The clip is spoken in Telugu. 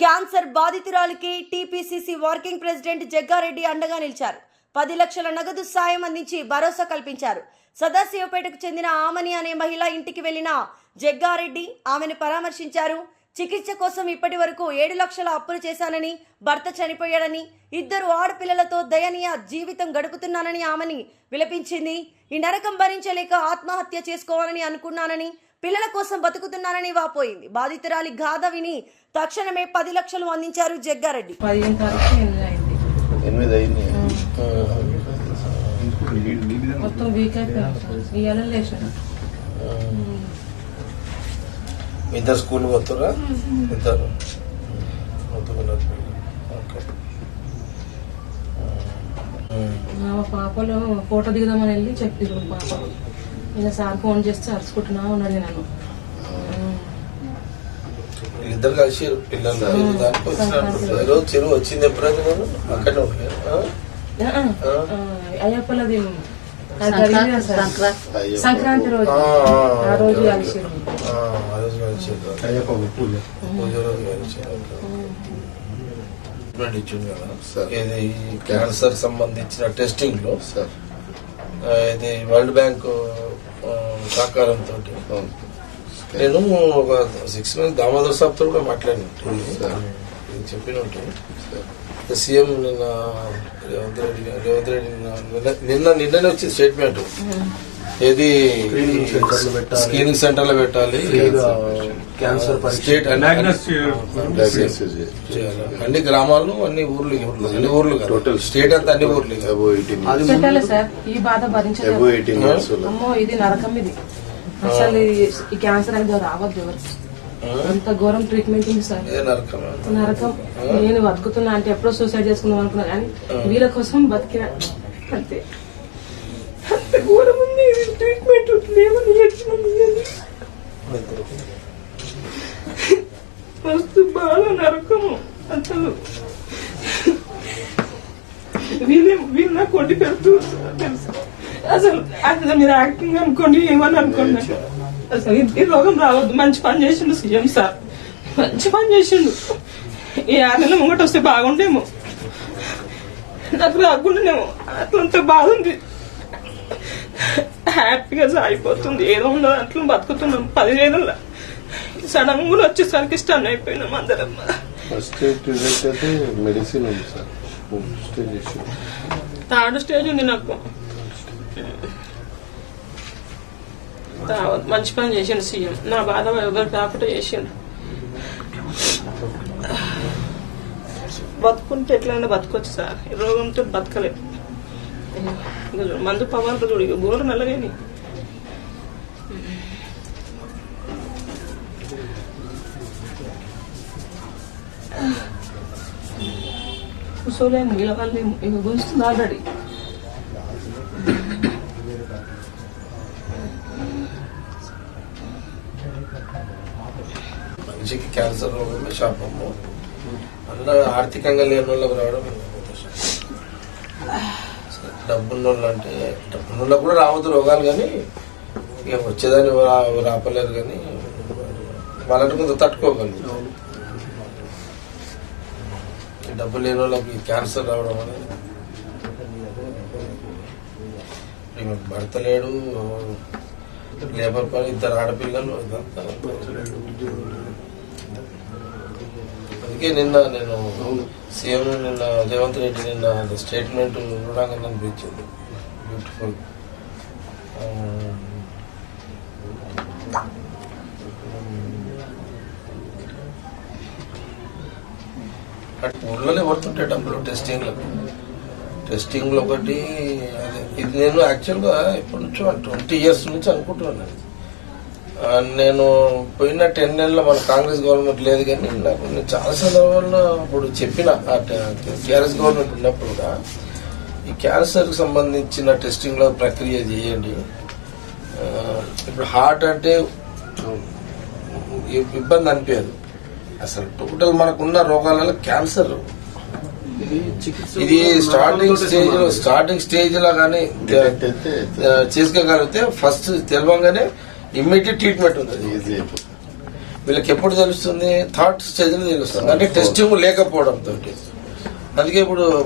క్యాన్సర్ బాధితురాలికి టీపీసీసీ వర్కింగ్ ప్రెసిడెంట్ జగ్గారెడ్డి అండగా నిలిచారు. పది లక్షల నగదు సాయం అందించి భరోసా కల్పించారు. సదాశివపేటకు చెందిన ఆమని అనే మహిళ ఇంటికి వెళ్ళిన జగ్గారెడ్డి ఆమెను పరామర్శించారు. చికిత్స కోసం ఇప్పటి వరకు ఏడు లక్షల అప్పులు చేశానని భర్త చనిపోయాడని ఇద్దరు ఆడపిల్లలతో దయనీయ జీవితం గడుపుతున్నానని ఆమెని విలపించింది. ఈ నరకం భరించలేక ఆత్మహత్య చేసుకోవాలని అనుకున్నానని పిల్లల కోసం బతుకుతున్నానని వాపోయింది. బాధితురాలి గాథ విని తక్షణమే పది లక్షలు అందించారు జగ్గారెడ్డి. మొత్తం వీక్ ఇద్దరు స్కూల్ పోతారా ఇద్దరు. పాపలు ఫోటో దిగుదామని వెళ్ళి చెప్పారు పాప. ఇలా సార్ ఫోన్ చేస్తే అరుచుకుంటున్నా ఉన్నాడు నన్ను. ఇద్దరు కలిసి పిల్లలు దానికి వచ్చినట్టు ఈరోజు చెరువు వచ్చింది ఎప్పుడైతే నేను అక్కడే ఉంటాను ఆ, ఆ, ఆ, అయ్యప్పలది. సంక్రాంతి రోజు. ఆ రోజు కలిసిరు అదే కలిసి పూజ. రోజు కలిసి ట్రీట్మెంట్ ఇచ్చింది కదా? ఇది క్యాన్సర్ సంబంధించిన టెస్టింగ్లో? ఇది వరల్డ్ బ్యాంక్ సహకారంతో నేను ఒక సిక్స్ మంత్స్ దామోదర్ సాబ్తో కూడా మాట్లాడిన. చెప్పిన సీఎం నిన్న రేవంత్ రెడ్డి గారు- రేవంత్ రెడ్డి నిన్న నిన్న నిన్ననే వచ్చింది స్టేట్మెంట్. ఏది? సెంటర్లు పెట్టాలి. స్క్రీనింగ్ సెంటర్లు పెట్టాలి. క్యాన్సర్ స్టేట్ అన్ని- గ్రామాలు అన్ని ఊర్లు అన్ని ఊర్లు కాదు. Total. స్టేట్ అంతా అన్ని ఊర్లు అసలు ఈ- క్యాన్సర్ అనేది రావద్దు ఎవరు. అంత ఘోరం ట్రీట్మెంట్ ఉంది సార్. నరకం? నేను బతుకుతున్నా అంటే ఎప్పుడో సూసైడ్ చేసుకుందాం అనుకున్నా కానీ వీళ్ళ కోసం బతికిన అంత ఘోరం ఉంది ఇది ట్రీట్మెంట్ లేవని ఎట్లుంది అని. మస్తు బాధ నరకము అసలు వీళ్ళే వీళ్ళు నాకు కొట్టి పెడుతూ తెలుసు? అసలు అసలు మీరు యాక్టింగ్ అనుకోండి ఏమని అనుకోండి? అసలు ఈ- రోగం రావద్దు. మంచి పని చేసిండు సీఎం సార్. మంచి పని చేసిండు. ఈ ఆరు నెలల ముంగట వస్తే బాగుండేమో. నాకు రాకుండానేమో. అట్లంత ఉంటే బాగుంది. హ్యాపీగా సాగిపోతుంది. ఏదో ఉండదు అట్లా బతుకుతున్నాం. పదిహేనుల. సడన్గా వచ్చేసరికి స్టన్ అయిపోయినాం అందరం. ఫస్ట్ మెడిసిన్ ఉంది సార్. థర్డ్ స్టేజ్ ఉంది నాకు. తా- మంచి పని చేసిండు సీఎం. నా బాధ ఎవరు కాకుండా చేసిండు. బతుకుంటే ఎట్లయినా బతకొచ్చు సార్. రోగంతో బతకలేదు మందు పవర్ చూడు ఇక నల్లగాని నల్లగేని కూర్చోలేము నిలవలేము ఇక గుంజుతుంది ఆల్రెడీ మనిషికి క్యాన్సర్ రోగమే శాపము. అన్న ఆర్థికంగా లేని వాళ్ళకి రావడం. డబ్బున్న వాళ్ళు అంటే డబ్బున్న వాళ్ళకి కూడా రావద్దు రోగాలు కానీ ఇక వచ్చేదాన్ని రాపలేరు కానీ వాళ్ళంటే కొంత తట్టుకోగలరు డబ్బు లేని వాళ్ళకి క్యాన్సర్ రావడం అనేది భర్త లేడు లేబర్ పని ఇద్దరు ఆడపిల్లలు ఇదంతా. అందుకే నిన్న నేను సీఎం నిన్న రేవంత్ రెడ్డి నిన్న స్టేట్మెంట్ చూడగానే అనిపించింది బ్యూటిఫుల్ ఊళ్ళోనే పడుతుంటే డబ్బులు టెస్టింగ్లకు టెస్టింగ్లో ఒకటి అదే ఇది నేను యాక్చువల్గా ఇప్పటి నుంచో ట్వంటీ ఇయర్స్ నుంచి అనుకుంటున్నాను. నేను పోయిన టెన్ నెలల మన కాంగ్రెస్ గవర్నమెంట్ లేదు కానీ నాకు నేను చాలా సందర్భాల్లో ఇప్పుడు చెప్పిన టీఆర్ఎస్ గవర్నమెంట్ ఉన్నప్పుడు కూడా ఈ క్యాన్సర్కి సంబంధించిన టెస్టింగ్లో ప్రక్రియ చేయండి. ఇప్పుడు హార్ట్ అంటే ఇబ్బంది అనిపించదు. అసలు టోటల్ మనకున్న రోగాలలో క్యాన్సర్ ఇది స్టార్టింగ్ స్టేజ్లో స్టార్టింగ్ స్టేజ్లో కానీ చేసుకోగలిగితే ఫస్ట్ తెలవంగానే ఇమ్మీడియట్ ట్రీట్మెంట్ ఉంటుంది. వీళ్ళకి ఎప్పుడు తెలుస్తుంది? థర్డ్ స్టేజ్లో తెలుస్తుంది. అంటే టెస్టింగ్ లేకపోవడం తోటి అందుకే ఇప్పుడు